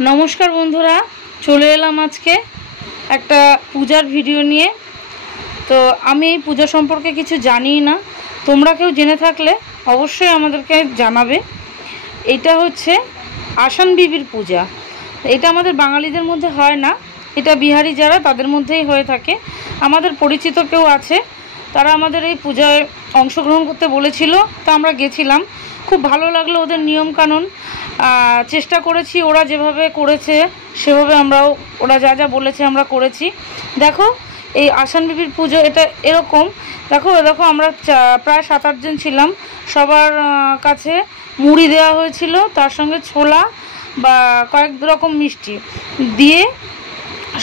नमस्कार बंधुरा चले एलाम आज के একটা পূজার ভিডিও নিয়ে। তো আমি এই পূজা সম্পর্কে কিছু জানি না, তোমরা কেউ জেনে থাকলে অবশ্যই আমাদেরকে জানাবে। এটা হচ্ছে আসান বিবির পূজা। এটা আমাদের বাঙালিদের মধ্যে হয় না, এটা বিহারি যারা তাদের মধ্যেই হয়ে থাকে। আমাদের পরিচিত কেউ আছে, তারা আমাদের এই পূজায় অংশগ্রহণ করতে বলেছিল, তা আমরা গেছিলাম। খুব ভালো লাগলো ওদের নিয়ম কানুন, চেষ্টা করেছি, ওরা যেভাবে করেছে সেভাবে আমরাও, ওরা যা যা বলেছে আমরা করেছি। দেখো এই আসান বিবির পুজো এটা এরকম। দেখো দেখো আমরা প্রায় 7-8 জন ছিলাম, সবার কাছে মুড়ি দেওয়া হয়েছিল, তার সঙ্গে ছোলা বা কয়েক রকম মিষ্টি দিয়ে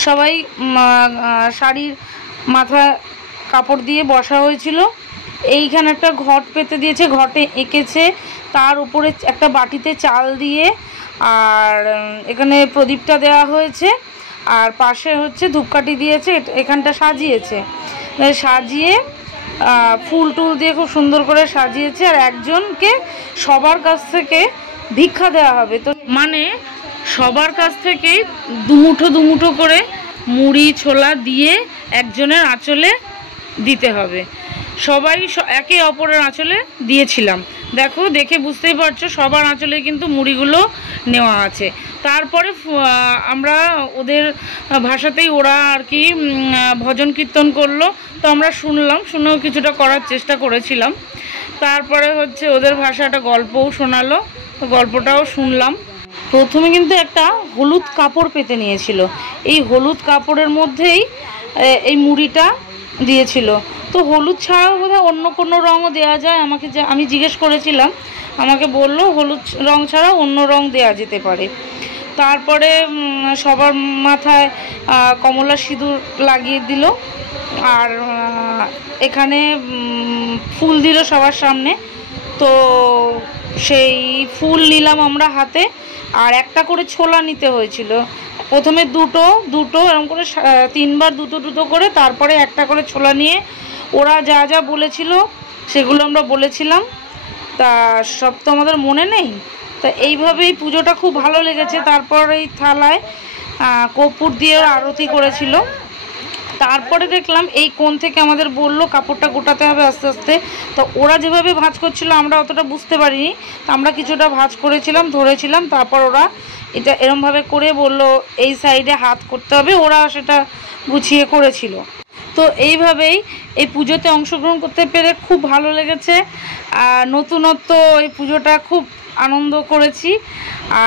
সবাই শাড়ির মাথায় কাপড় দিয়ে বসা হয়েছিল। এইখানে একটা ঘট পেতে দিয়েছে, ঘটে এঁকেছে, তার উপরে একটা বাটিতে চাল দিয়ে, আর এখানে প্রদীপটা দেওয়া হয়েছে, আর পাশে হচ্ছে ধূপকাঠি দিয়েছে, এখানটা সাজিয়েছে, সাজিয়ে ফুল টুল দিয়ে খুব সুন্দর করে সাজিয়েছে। আর একজনকে সবার কাছ থেকে ভিক্ষা দেওয়া হবে, তো মানে সবার কাছ থেকেই দুমুঠো করে মুড়ি ছোলা দিয়ে একজনের আঁচলে দিতে হবে। সবাই একে অপরের আঁচলে দিয়েছিলাম। দেখো দেখে বুঝতেই পারছো সবার আঁচলে কিন্তু মুড়িগুলো নেওয়া আছে। তারপরে আমরা ওদের ভাষাতেই ওরা আর কি ভজন কীর্তন করলো, তো আমরা শুনলাম, শুনেও কিছুটা করার চেষ্টা করেছিলাম। তারপরে হচ্ছে ওদের ভাষাটা গল্পও শোনালো, তো গল্পটাও শুনলাম। প্রথমে কিন্তু একটা হলুদ কাপড় পেতে নিয়েছিল, এই হলুদ কাপড়ের মধ্যেই এই মুড়িটা দিয়েছিল। তো হলুদ ছাড়াও বোধহয় অন্য কোনো রঙও দেওয়া যায়, আমি জিজ্ঞেস করেছিলাম, আমাকে বললো হলুদ রং ছাড়াও অন্য রং দেওয়া যেতে পারে। তারপরে সবার মাথায় কমলা সিঁদুর লাগিয়ে দিল, আর এখানে ফুল দিল সবার সামনে। তো সেই ফুল নিলাম আমরা হাতে, আর একটা করে ছোলা নিতে হয়েছিল। প্রথমে দুটো এরকম করে 3বার দুটো করে, তারপরে একটা করে ছোলা নিয়ে ওরা যা যা বলেছিল সেগুলো আমরা বলেছিলাম। তা সব তো আমাদের মনে নেই, তা এইভাবেই পুজোটা খুব ভালো লেগেছে। তারপর এই থালায় কর্পূর দিয়ে আরতি করেছিল। তারপরে দেখলাম এই কোণ থেকে আমাদের বললো কাপড়টা গোটাতে হবে আস্তে আস্তে। তো ওরা যেভাবে ভাঁজ করছিল আমরা অতটা বুঝতে পারিনি, আমরা কিছুটা ভাঁজ করেছিলাম, ধরেছিলাম। তারপর ওরা এটা এরমভাবে করে বললো এই সাইডে হাত করতে হবে, ওরা সেটা গুছিয়ে করেছিল। তো এইভাবেই এই পুজোতে অংশগ্রহণ করতে পেরে খুব ভালো লেগেছে। আর নতুনত্ব এই পুজোটা খুব আনন্দ করেছি,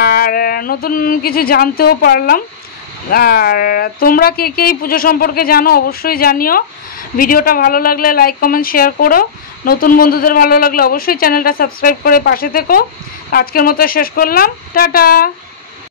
আর নতুন কিছু জানতেও পারলাম। আর তোমরা কে কে এই পুজো সম্পর্কে জানো অবশ্যই জানিও। ভিডিওটা ভালো লাগলে লাইক কমেন্ট শেয়ার করো, নতুন বন্ধুদের ভালো লাগলে অবশ্যই চ্যানেলটা সাবস্ক্রাইব করে পাশে থেকো। আজকের মতো শেষ করলাম, টাটা।